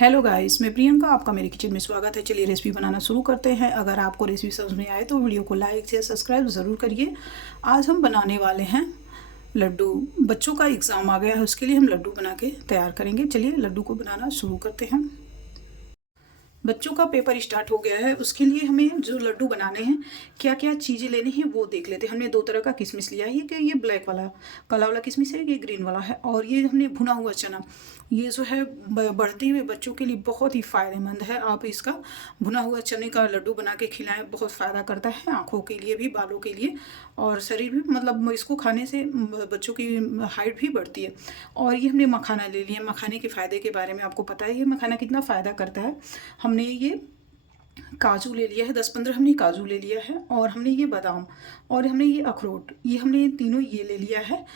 Hello guys, मैं प्रियंका, आपका मेरे किचन में स्वागत है। चलिए रेसिपी बनाना शुरू करते हैं। अगर आपको रेसिपी समझ में आए तो वीडियो को लाइक शेयर सब्सक्राइब ज़रूर करिए। आज हम बनाने वाले हैं लड्डू। बच्चों का एग्ज़ाम आ गया है, उसके लिए हम लड्डू बना के तैयार करेंगे। चलिए लड्डू को बनाना शुरू करते हैं। बच्चों का पेपर स्टार्ट हो गया है, उसके लिए हमें जो लड्डू बनाने हैं क्या क्या चीज़ें लेनी है वो देख लेते हैं। हमने दो तरह का किशमिश लिया है, ये ब्लैक वाला काला वाला किशमिश है, ये ग्रीन वाला है, और ये हमने भुना हुआ चना। ये जो है बढ़ते हुए बच्चों के लिए बहुत ही फ़ायदेमंद है। आप इसका भुना हुआ चने का लड्डू बना के खिलाएं, बहुत फ़ायदा करता है आँखों के लिए भी, बालों के लिए, और शरीर भी, मतलब इसको खाने से बच्चों की हाइट भी बढ़ती है। और ये हमने मखाना ले लिया। मखाने के फ़ायदे के बारे में आपको पता है, ये मखाना कितना फ़ायदा करता है। हमने ये काजू ले लिया है, 10-15 हमने काजू ले लिया है, और हमने ये बादाम, और हमने ये अखरोट, ये हमने तीनों ये ले लिया है।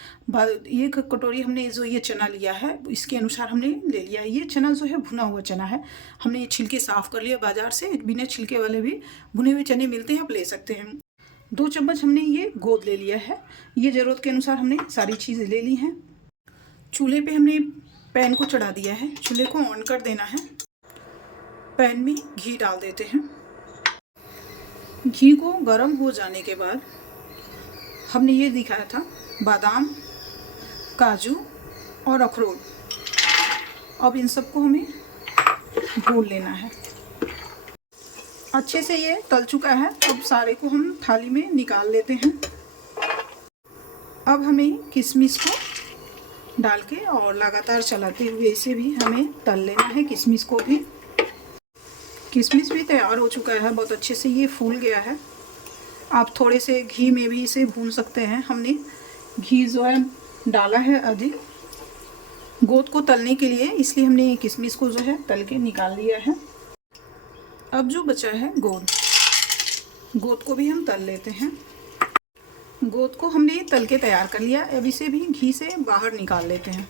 एक कटोरी हमने जो ये चना लिया है इसके अनुसार हमने ले लिया है। ये चना जो है भुना हुआ चना है। हमने ये छिलके साफ़ कर लिया, बाज़ार से बिना छिलके वाले भी भुने हुए चने मिलते हैं, आप ले सकते हैं। 2 चम्मच हमने ये गोंद ले लिया है। ये ज़रूरत के अनुसार हमने सारी चीज़ें ले ली हैं। चूल्हे पे हमने पैन को चढ़ा दिया है, चूल्हे को ऑन कर देना है। पैन में घी डाल देते हैं। घी को गर्म हो जाने के बाद हमने ये दिखाया था बादाम, काजू और अखरोट। अब इन सबको हमें भून लेना है। अच्छे से ये तल चुका है। अब सारे को हम थाली में निकाल लेते हैं। अब हमें किशमिश को डाल के और लगातार चलाते हुए इसे भी हमें तल लेना है। किशमिश भी तैयार हो चुका है, बहुत अच्छे से ये फूल गया है। आप थोड़े से घी में भी इसे भून सकते हैं। हमने घी जो है डाला है अधिक गोंद को तलने के लिए, इसलिए हमने किशमिश को जो है तल के निकाल लिया है। अब जो बचा है गोंद को भी हम तल लेते हैं। गोंद को हमने तल के तैयार कर लिया। अब इसे भी घी से बाहर निकाल लेते हैं।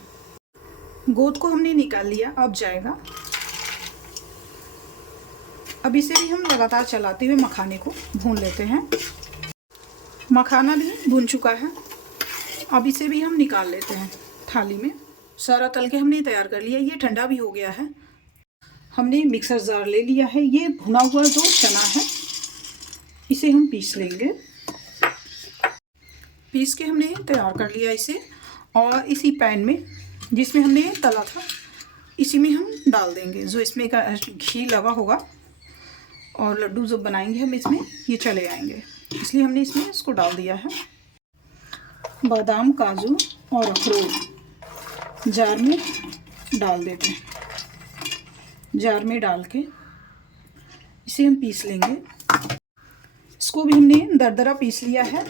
गोंद को हमने निकाल लिया, अब जाएगा। अब इसे भी हम लगातार चलाते हुए मखाने को भून लेते हैं। मखाना भी भून चुका है। अब इसे भी हम निकाल लेते हैं थाली में। सारा तल के हमने तैयार कर लिया। ये ठंडा भी हो गया है। हमने मिक्सर जार ले लिया है। ये भुना हुआ जो चना है इसे हम पीस लेंगे। पीस के हमने तैयार कर लिया इसे, और इसी पैन में जिसमें हमने तला था इसी में हम डाल देंगे। जो इसमें का घी लगा होगा और लड्डू जब बनाएंगे हम इसमें ये चले आएंगे, इसलिए हमने इसमें इसको डाल दिया है। बादाम, काजू और अखरोट जार में डाल देते हैं। जार में डाल के इसे हम पीस लेंगे। इसको भी हमने दरदरा पीस लिया है।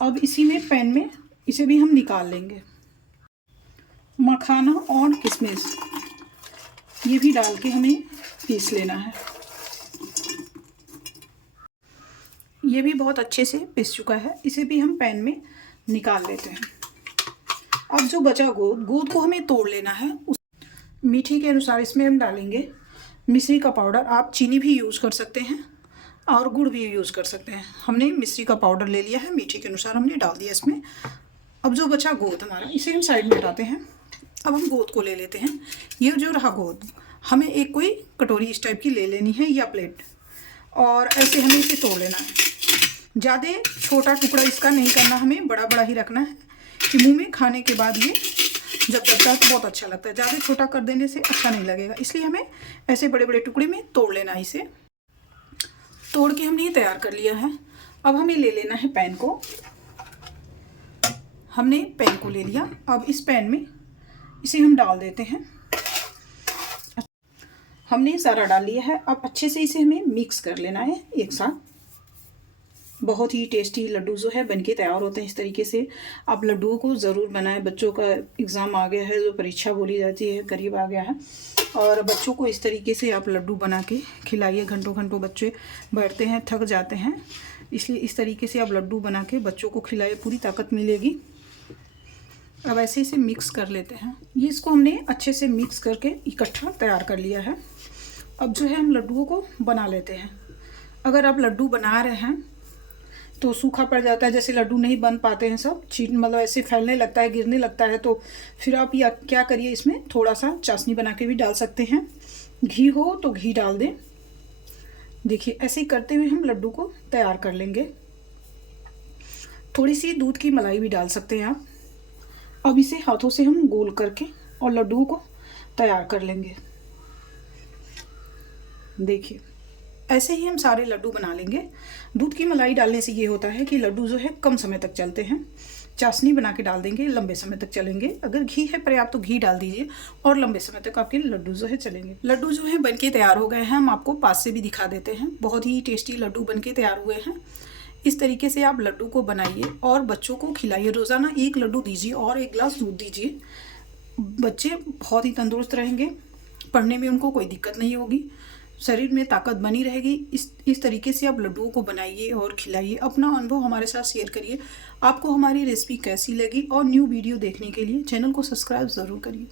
अब इसी में पैन में इसे भी हम निकाल लेंगे। मखाना और किशमिश ये भी डाल के हमें पीस लेना है। ये भी बहुत अच्छे से पिस चुका है। इसे भी हम पैन में निकाल लेते हैं। अब जो बचा गोंद को हमें तोड़ लेना है। मीठे के अनुसार इसमें हम डालेंगे मिश्री का पाउडर। आप चीनी भी यूज़ कर सकते हैं और गुड़ भी यूज़ कर सकते हैं। हमने मिश्री का पाउडर ले लिया है, मीठे के अनुसार हमने डाल दिया इसमें। अब जो बचा गोंद हमारा, इसे हम साइड में हटाते हैं। अब हम गोंद को ले लेते हैं। ये जो रहा गोंद, हमें एक कोई कटोरी इस टाइप की ले लेनी है या प्लेट, और ऐसे हमें इसे तोड़ लेना है। ज़्यादा छोटा टुकड़ा इसका नहीं करना, हमें बड़ा बड़ा ही रखना है कि मुंह में खाने के बाद ये जब दबता है तो बहुत अच्छा लगता है। ज़्यादा छोटा कर देने से अच्छा नहीं लगेगा, इसलिए हमें ऐसे बड़े बड़े टुकड़े में तोड़ लेना है। इसे तोड़ के हमने ये तैयार कर लिया है। अब हमें ले लेना है पैन को। हमने पैन को ले लिया। अब इस पैन में इसे हम डाल देते हैं। हमने सारा डाल लिया है। अब अच्छे से इसे हमें मिक्स कर लेना है एक साथ। बहुत ही टेस्टी लड्डू जो है बनके तैयार होते हैं इस तरीके से। आप लड्डुओं को ज़रूर बनाएं। बच्चों का एग्ज़ाम आ गया है, जो परीक्षा बोली जाती है करीब आ गया है, और बच्चों को इस तरीके से आप लड्डू बना के खिलाइए। घंटों घंटों बच्चे बैठते हैं, थक जाते हैं, इसलिए इस तरीके से आप लड्डू बना के बच्चों को खिलाइए, पूरी ताकत मिलेगी। अब ऐसे इसे मिक्स कर लेते हैं। ये इसको हमने अच्छे से मिक्स करके इकट्ठा तैयार कर लिया है। अब जो है हम लड्डुओं को बना लेते हैं। अगर आप लड्डू बना रहे हैं तो सूखा पड़ जाता है, जैसे लड्डू नहीं बन पाते हैं, सब चीट मतलब ऐसे फैलने लगता है, गिरने लगता है। तो फिर आप या क्या करिए, इसमें थोड़ा सा चाशनी बना के भी डाल सकते हैं। घी हो तो घी डाल दें। देखिए ऐसे ही करते हुए हम लड्डू को तैयार कर लेंगे। थोड़ी सी दूध की मलाई भी डाल सकते हैं आप। अब इसे हाथों से हम गोल करके और लड्डुओं को तैयार कर लेंगे। देखिए ऐसे ही हम सारे लड्डू बना लेंगे। दूध की मलाई डालने से ये होता है कि लड्डू जो है कम समय तक चलते हैं। चाशनी बना के डाल देंगे, लंबे समय तक चलेंगे। अगर घी है पर्याप्त तो घी डाल दीजिए और लंबे समय तक आपके लड्डू जो है चलेंगे। लड्डू जो है बनके तैयार हो गए हैं, हम आपको पास से भी दिखा देते हैं। बहुत ही टेस्टी लड्डू बनके तैयार हुए हैं। इस तरीके से आप लड्डू को बनाइए और बच्चों को खिलाइए। रोज़ाना एक लड्डू दीजिए और 1 गिलास दूध दीजिए। बच्चे बहुत ही तंदुरुस्त रहेंगे, पढ़ने में उनको कोई दिक्कत नहीं होगी, शरीर में ताकत बनी रहेगी। इस तरीके से आप लड्डुओं को बनाइए और खिलाइए। अपना अनुभव हमारे साथ शेयर करिए। आपको हमारी रेसिपी कैसी लगी और न्यू वीडियो देखने के लिए चैनल को सब्सक्राइब ज़रूर करिए।